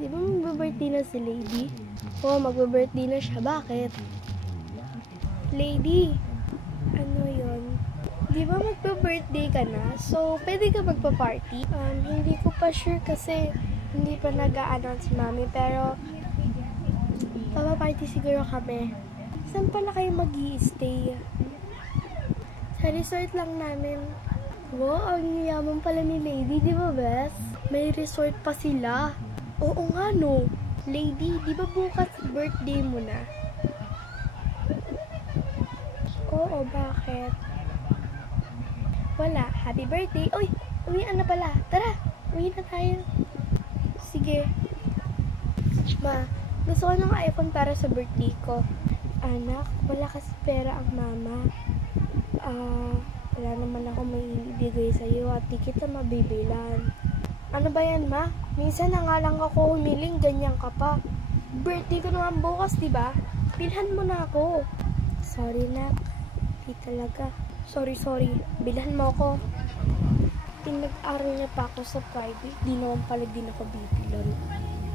Di ba magbe-birthday na si Lady? Oo, magbe-birthday na siya. Bakit? Lady, ano yon? Di ba magbe-birthday ka na? So, pwede ka magpa-party? Hindi ko pa sure kasi hindi pa nag-a-announce si Mami. Pero, papaparty siguro kami. Saan pala kayo mag-i-stay? Sa resort lang namin. Wow, ang yaman pala ni Lady, di ba, Bes? May resort pa sila. Oo nga, no. Lady, di ba bukas birthday mo na? Oo, bakit? Wala. Happy birthday. Uy, uwian na pala. Tara, uwi na tayo. Sige. Ma, gusto ko ng iPhone para sa birthday ko. Anak, wala kasi pera ang mama. Wala naman ako may ibigay sa'yo at di kita mabibilan. Ano ba yan, ma? Minsan na nga lang ako humiling, ganyan ka pa. Birthday ko naman bukas, diba? Bilhan mo na ako. Sorry, nak. Di talaga. Sorry. Bilhan mo ako. Pinag-aral niya pa ako sa private. Di naman pala din ako bibilan.